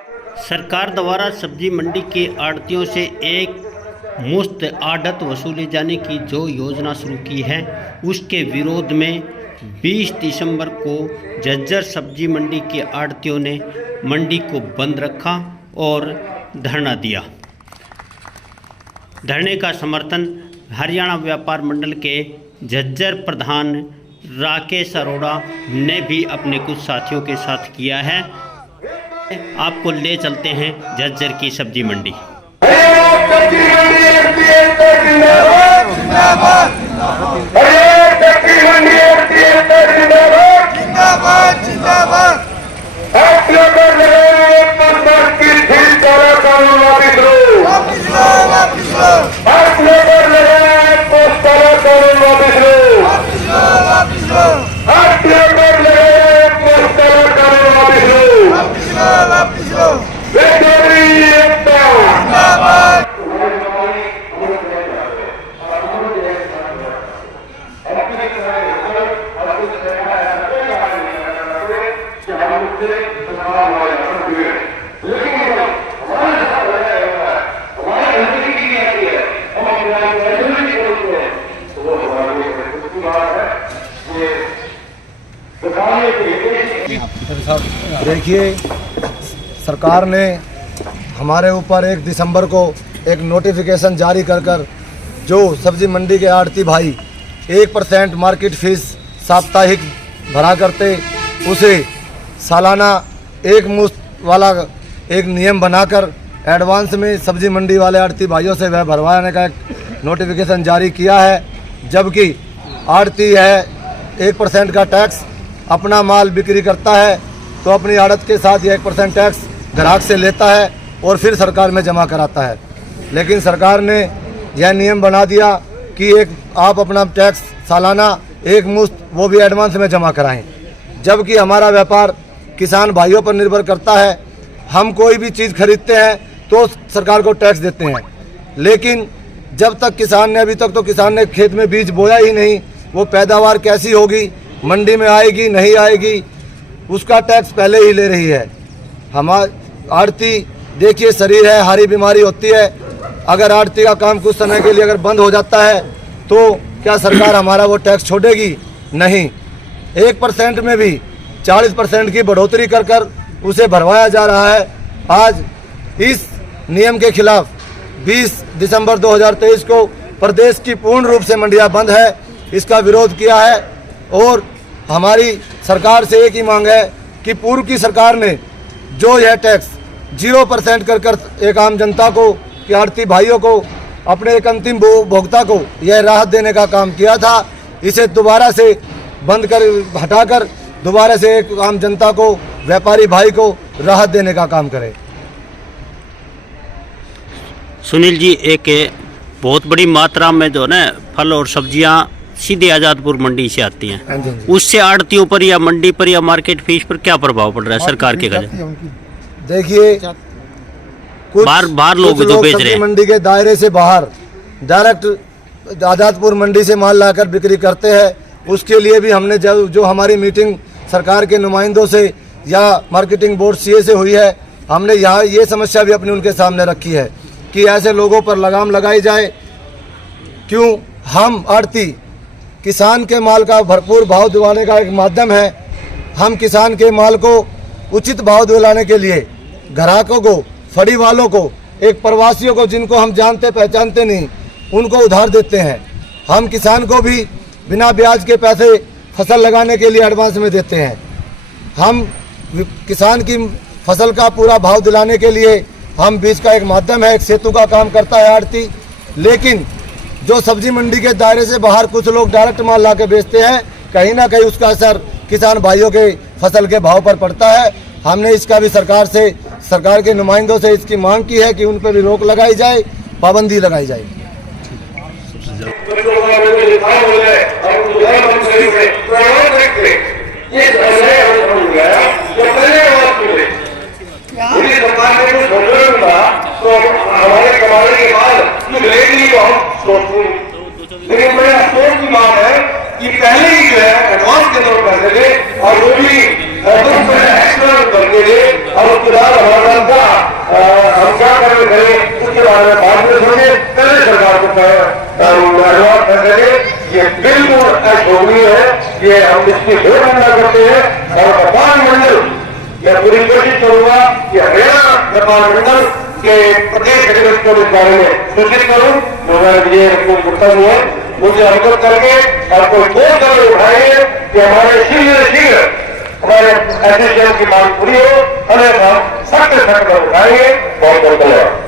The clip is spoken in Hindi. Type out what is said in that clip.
सरकार द्वारा सब्जी मंडी के आढ़तियों से एक मुश्त आढ़त वसूले जाने की जो योजना शुरू की है, उसके विरोध में 20 दिसंबर को झज्जर सब्जी मंडी के आढ़तियों ने मंडी को बंद रखा और धरना दिया। धरने का समर्थन हरियाणा व्यापार मंडल के झज्जर प्रधान राकेश अरोड़ा ने भी अपने कुछ साथियों के साथ किया है। आपको ले चलते हैं झज्जर की सब्जी मंडी। देखिए, सरकार ने हमारे ऊपर 1 दिसंबर को एक नोटिफिकेशन जारी कर जो सब्जी मंडी के आढ़ती भाई 1% मार्केट फीस साप्ताहिक भरा करते, उसे सालाना एक मुश्त वाला एक नियम बनाकर एडवांस में सब्जी मंडी वाले आढ़ती भाइयों से वह भरवाने का एक नोटिफिकेशन जारी किया है। जबकि आढ़ती है 1% का टैक्स अपना माल बिक्री करता है तो अपनी आड़त के साथ ये 1% टैक्स ग्राहक से लेता है और फिर सरकार में जमा कराता है। लेकिन सरकार ने यह नियम बना दिया कि आप अपना टैक्स सालाना एक मुश्त वो भी एडवांस में जमा कराएं। जबकि हमारा व्यापार किसान भाइयों पर निर्भर करता है। हम कोई भी चीज़ खरीदते हैं तो सरकार को टैक्स देते हैं, लेकिन जब तक किसान ने अभी तक तो किसान ने खेत में बीज बोया ही नहीं, वो पैदावार कैसी होगी, मंडी में आएगी नहीं आएगी, उसका टैक्स पहले ही ले रही है। हमारी आढ़ती देखिए शरीर है, हारी बीमारी होती है। अगर आढ़ती का काम कुछ समय के लिए अगर बंद हो जाता है तो क्या सरकार हमारा वो टैक्स छोड़ेगी? नहीं। 1% में भी 40% की बढ़ोतरी कर उसे भरवाया जा रहा है। आज इस नियम के खिलाफ 20 दिसंबर 2023 को प्रदेश की पूर्ण रूप से मंडियां बंद है, इसका विरोध किया है। और हमारी सरकार से एक ही मांग है कि पूर्व की सरकार ने जो यह टैक्स 0% कर एक आम जनता को, आढ़ती भाइयों को, अपने एक अंतिम उपभोक्ता को यह राहत देने का काम किया था, इसे दोबारा से बंद कर हटाकर दोबारा से एक आम जनता को, व्यापारी भाई को राहत देने का काम करे। सुनील जी, एक बहुत बड़ी मात्रा में जो ना फल और सब्जियां सीधे आजादपुर मंडी से आती हैं, उससे आढ़तियों पर या मंडी पर या मार्केट फीस पर क्या प्रभाव पड़ रहा है सरकार के? देखिए, कुछ बाहर लोग जो बेच रहे हैं मंडी के दायरे से बाहर डायरेक्ट आजादपुर मंडी से माल लाकर बिक्री करते हैं। उसके लिए भी हमने जो हमारी मीटिंग सरकार के नुमाइंदों से या मार्केटिंग बोर्ड सीए से हुई है, हमने यहाँ ये समस्या भी अपनी उनके सामने रखी है कि ऐसे लोगों पर लगाम लगाई जाए। क्यों? हम आढ़ती किसान के माल का भरपूर भाव दिलाने का एक माध्यम है। हम किसान के माल को उचित भाव दिलाने के लिए ग्राहकों को, फड़ी वालों को, एक प्रवासियों को जिनको हम जानते पहचानते नहीं, उनको उधार देते हैं। हम किसान को भी बिना ब्याज के पैसे फसल लगाने के लिए एडवांस में देते हैं। हम किसान की फसल का पूरा भाव दिलाने के लिए हम बीज का एक माध्यम है, एक सेतु का काम करता है आढ़ती। लेकिन जो सब्जी मंडी के दायरे से बाहर कुछ लोग डायरेक्ट माल ला के बेचते हैं, कहीं ना कहीं उसका असर किसान भाइयों के फसल के भाव पर पड़ता है। हमने इसका भी सरकार के नुमाइंदों से इसकी मांग की है कि उन पर भी रोक लगाई जाए, पाबंदी लगाई जाए। लेकिन बड़े अफसोस की बात है कि पहले ही जो है एडवांस के अंदर पैसे ले और वो भी एक्सप्लेन करके दे और उसके बाद हमारा का हम क्या करें उसके बारे में बात में सोचे पहले सरकार को अनुरोध कर रहे ये बिल्कुल अशोभनीय है। ये हम इसकी ढेर निंदा करते हैं और व्यापार मंडल मैं पूरी कोशिश करूंगा कि हरियाणा व्यापार मंडल के प्रदेश अधिकारी को इस बारे में सूचित करूं। ये गुप्ता जी है मुझे अवगत करके और कोई ठोस कदम उठाएंगे कि हमारे शीघ्र हमारे एसोसिएशन की मांग पूरी हो, अन्यथा हम सख्त कदम उठाएंगे। बहुत बहुत धन्यवाद।